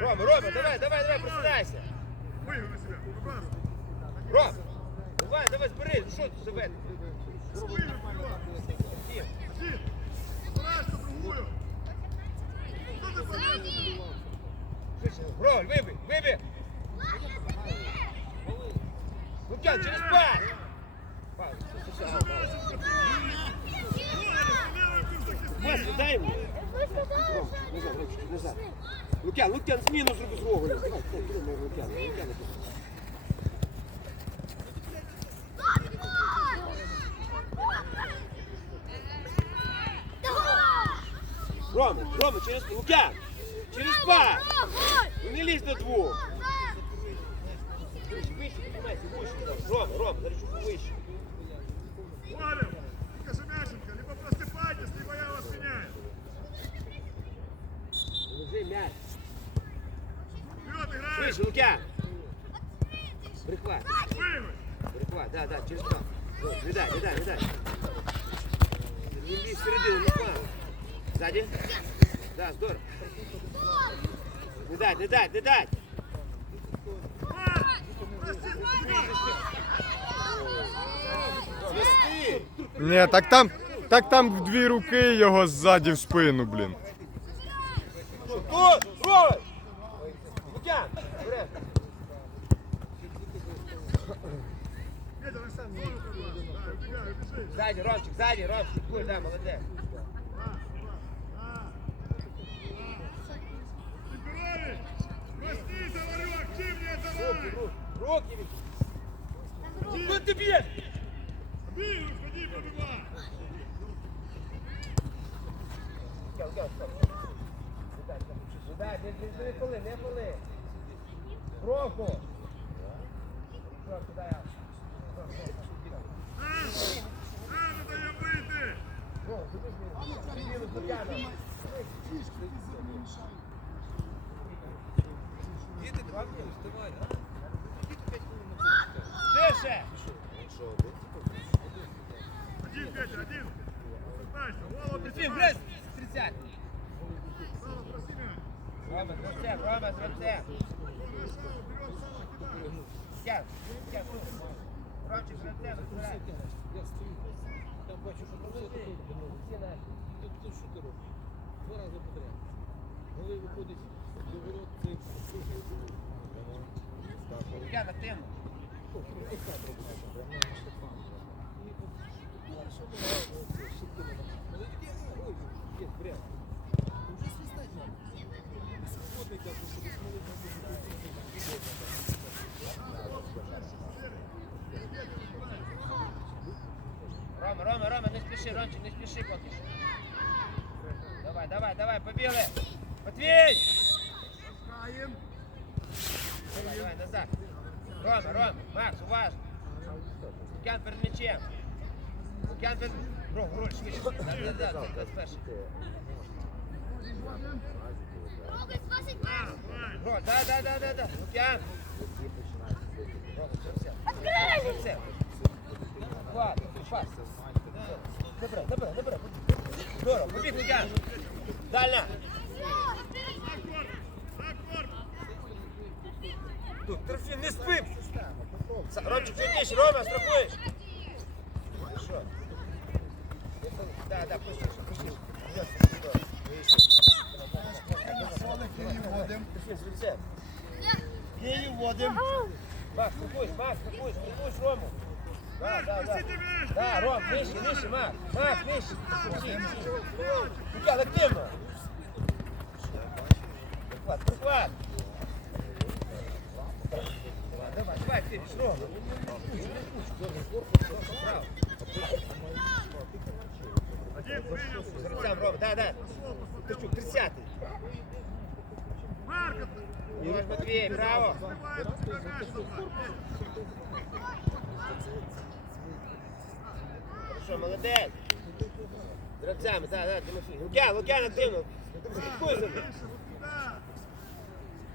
Рома, Рома, давай, давай, давай, просинайся. Ром, давай, давай, збери, ну що тут себе? Софія. Швидше. Роль, вибий, вибий. Лук'ян, через пас. Пас. Пас, дай йому. Назад, Ромчик, назад. Лук'ян, Лук'ян, зміну зроби з Роголем. Давай, давай, давай, Лук'ян, Лук'ян. Рома, Рома, через Лук'ян. Через пас. Ну не лізь до двох. Вище, вище, піднімайся, вище. там. Рома, Рома, зараз чуть вище. Валим! Кожемяшенко, либо просыпайтесь, либо я вас меняю. Лежи м'яч. Вперед играем! Вище, Лук'ян. Прихват, Вывод! прихват, да, да, через пас. Вот, не дай, не дай, не дай. Не лізь всередину, не пас. Сзади. Да, здорово. Не дай, не дай, не. Свисти. Ні, так там, так там в дві руки його ззаді в спину, блін. Тут, Рой! Лук'ян. Сзади, Ромчик, сзади, Ромчик, куль, да, молодец. Руки, руки, Вик. Куда ты бьешь? Бей, уходи, пробивай! Лук'ян, Лук'ян, стоп. Не дай, не не, не, не пали, не пали. Руку. Руку, дай. А, не дає вийти! Руку, сюди, сюди. Сюди, Лук'яна. Діти, два хвилини, вставай, а? Ширше! Один, Петя, один! Просыпайся, Вова, Софія, 30. Сава, проси меня! Рома, з гравцем, Рома, з гравцем. Вова, Сава, вперед, Сава, кидай! Тяг, тяг, Ромчик, з розбирай. Я стою, там бачу, що там все таке. Тут, що ти робиш? Два рази подряд. Коли виходить до ворот, це активно. є Рома, Рома, Рома, не спіши, Ромчик, не спіши поки що. Давай, давай, давай, побігли. Матвій! Давай, давай, назад. Рома, Рома, Макс, уважно. Лук'ян перед м'ячем. Лук'ян перед... Ром, руль, швидше. Да, да, спершу. Ром, да, да, да, да, да. Лук'ян. Рома, все, все. Все, все. Ладно, пас. Добре, добре, добре. Здорово, побіг, Лук'ян. Дальня. Тут, трофі, не спим. Са- Ромчик, сильніше, Рома, страхуєш. Хорошо. Да, да, пустишь, пустишь. Її вводим. Макс, страхуєш, Макс, страхуєш, страхуєш Рому. Да, да, да. Да, Ром, нижче, нижче, Макс. Макс, нижче. Лук'ян, активно. Прихват, прихват. Давай, давай, активніш, Ром. Право. Один принял! З гравцем, да, да. Ткачук, 30-й. Марка! Іван Матвій, браво. Хорошо, да, да, Тимофій. Лук'ян, Лук'ян активно. Ним.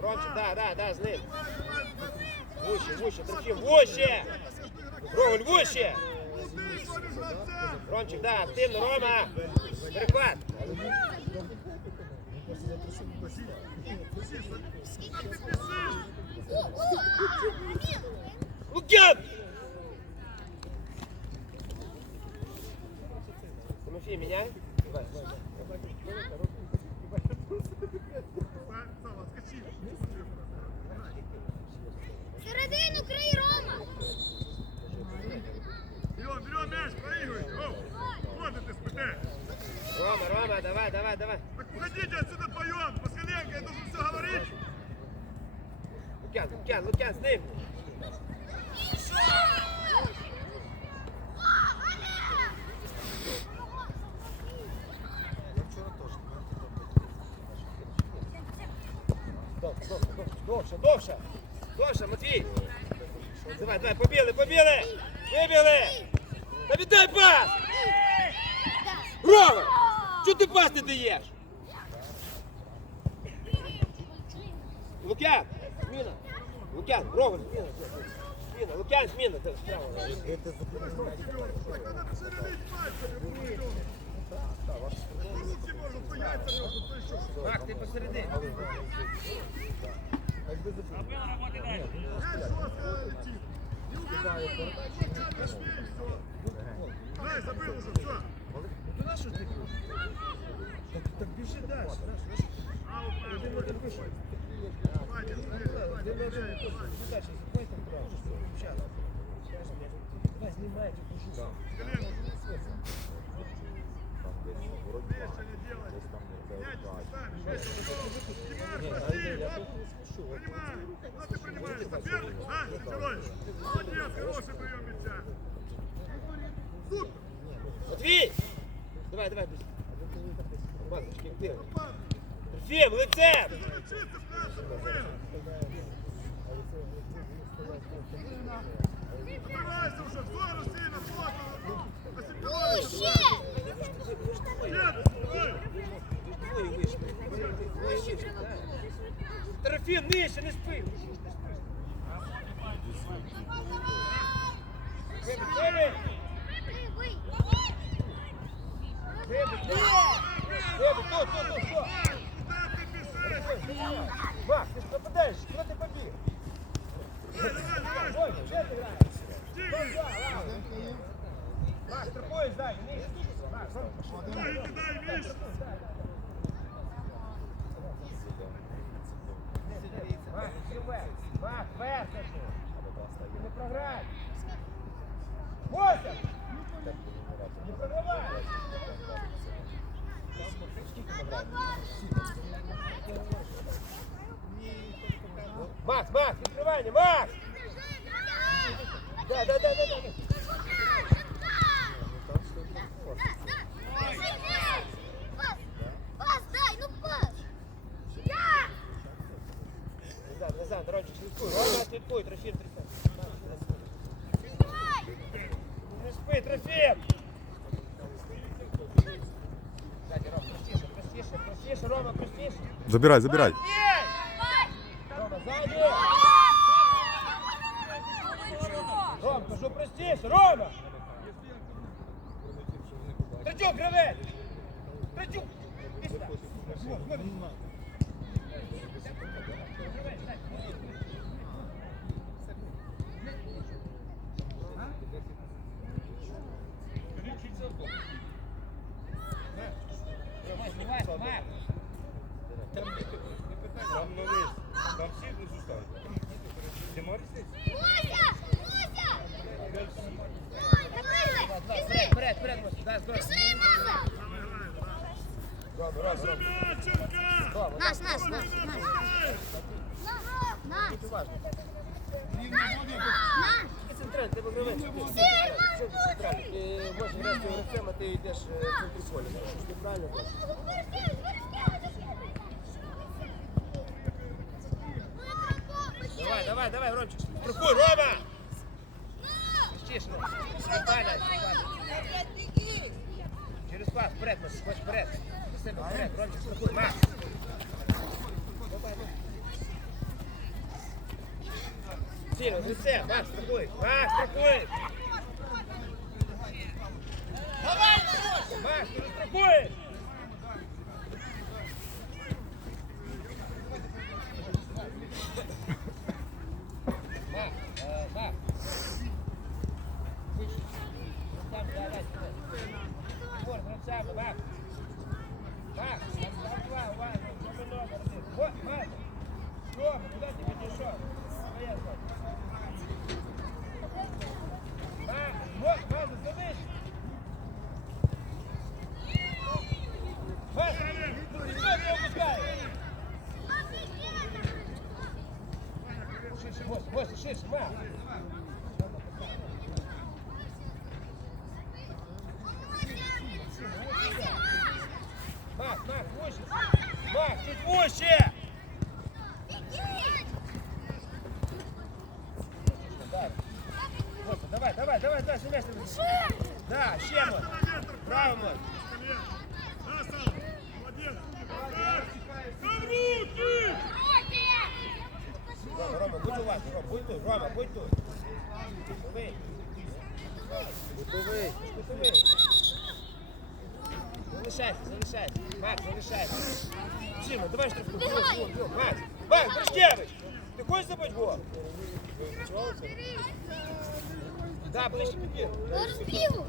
Дальше, вот туда! Ромчик, да, да, да, з ним. Вуще, вуще, Трофім, вуще! Ровель, вуще! Куди, що між гравцем? Ромчик, да, активно, Рома! Перехват! А ти пішиш? Лук'ян! Тимофій, міняй. Давай. Сава, скачи. Середину крий, Рома! Берем, берем мяч, проигрывайте. Оу, ходите, спите. Рома, Рома, давай, давай, давай. Так уходите отсюда вдвоем. Москаленко, я должен все говорить. Лук'ян, Лук'ян, Лук'ян, з ним. Довше, довше, довше, Матвій. Давай, давай, побіли, побіли! Вибіли! Та пас! Рома! Чого ти пас не даєш? Лук'ян! Зміна! Лук'ян, Ровен, зміна! Зміна, Лук'ян, зміна! Справа. Матвій! Давай, давай, ти. Пас. Трофім, лицем! Опирайся уже, в Да, я туда и весь да. Забирай, забирай. Ром, ты что, простіше, Рома! Третюк, гравець! Третюк! Іди сюди. Наш. Наш. уважно. Наш. Ти центральний, тебе гравець. Що ти центральний? Ти можеш грати гравцем, а ти йдеш е, в центрі поля. Що ж неправильно? Страхуй, Рома! Стишно. Степаня, Через пас, вперед, хоч вперед. До себе, вперед, Ромчик, страхуй, Макс. Сильно, з лице, Макс, страхуй, Макс, страхуй. Давай, Макс, ти страхуєш! Давай, давай, давай, давай, сумеешь. Да, ще мод. Право мод. Будь тут, Рома, будь тут. Кутовий. Кутовий. Кутовий. Залишайся, залишайся. Макс, залишайся. Сіма, давай штрафку. Макс, Макс, Брашкевич, ти хочеш забити гол? Да, ближче підбір. Розбігу.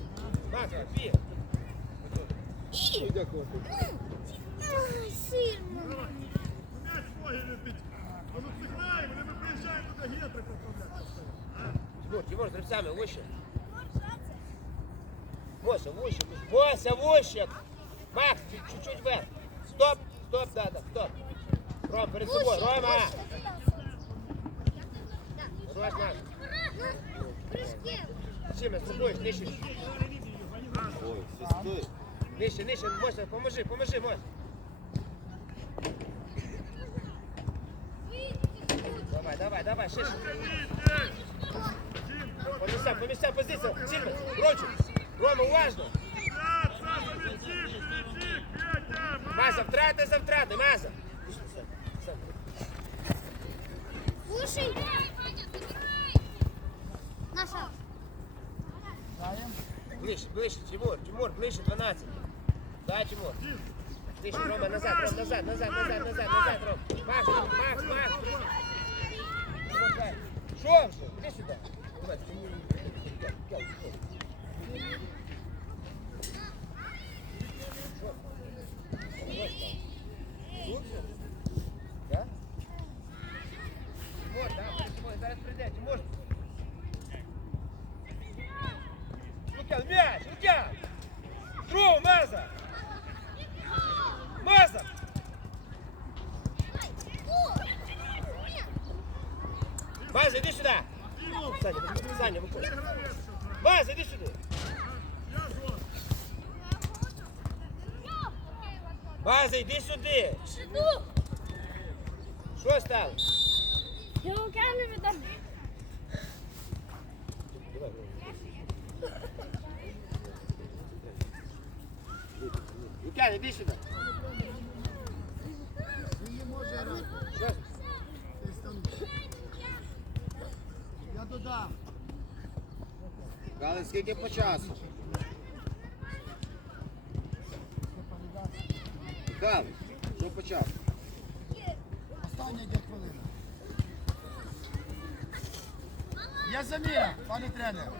Макс, підбір. І. Сильно. М'яч ноги летить. Тимур, Тимур, гравцями, вище. Мося, вище. Мося, вище. Макс, чуть- чуть-чуть вверх. Стоп, стоп, да, да, стоп. Ром, перед собою, Рома. Ром, Макс. Прыжки. Сіма, з тобою, нижче. Нижче, нижче, Мося, поможи, поможи, Мося. Давай, давай, давай, шише. По місцям, по місцям, позиція. Сільма, Ромчик. Рома, уважно. Маза, втрати за втрати, Маза. Слушай. Наша. Ближче, ближче, Тимур, Тимур, ближче 12. Да, Тимур. Ближче, Рома, назад, Ром, назад, назад, назад, назад, назад, Ром. Макс, Макс, Макс. Що вже? Іди сюди. Давай, Тимур. П'ять, п'ять, п'ять. Тут же? Да? Тимур, да, перед тобою, зараз прийде, Тимур. Лук'ян, м'яч, Лук'ян! Друг, Маза! Маза! Маза, іди сюди! Саня, Саня, виходь. Маза, іди сюди! Маза, іди сюди! Що стало? Я руками віддам. Лук'ян, іди сюди! Що? Я додам. Гали, скільки по часу? Гали, що по часу? Остання йде хвилина. Я заміна, пане тренер.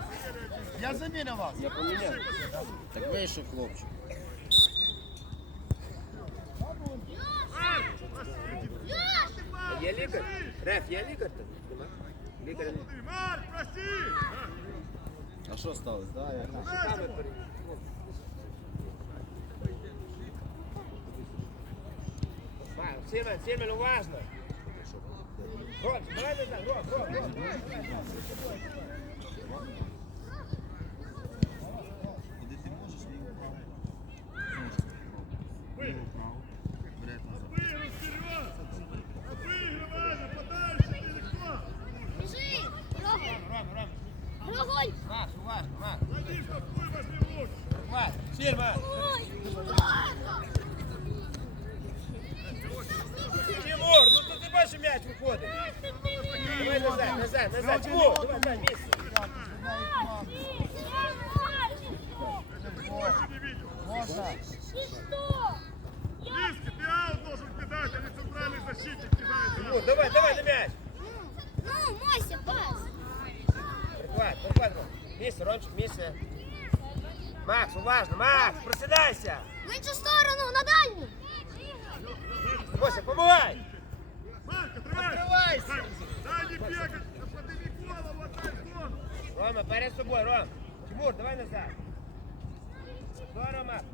Я заміна вас. Я поміняв. Так вийшов хлопчик. А Є лікар? Реф, є лікар? Лікар Марк, прости! А що сталося? Да, я... Сімен, Сімен, уважно. Рот, давай рот, Ром, кидает. Тимур, давай, давай на м'яч. Ну, Мося, пас. Прихват, прихват. Місце, Ромчик, місце. Макс, уважно, Макс, просидайся. В іншу сторону, на дальню. Мося, помагай. Марк, отрывайся. Отрывайся. Дай не бегать, да подними голову, отдай в зону. Рома, перед собою, Ром. Тимур, давай назад. Здорово, Макс.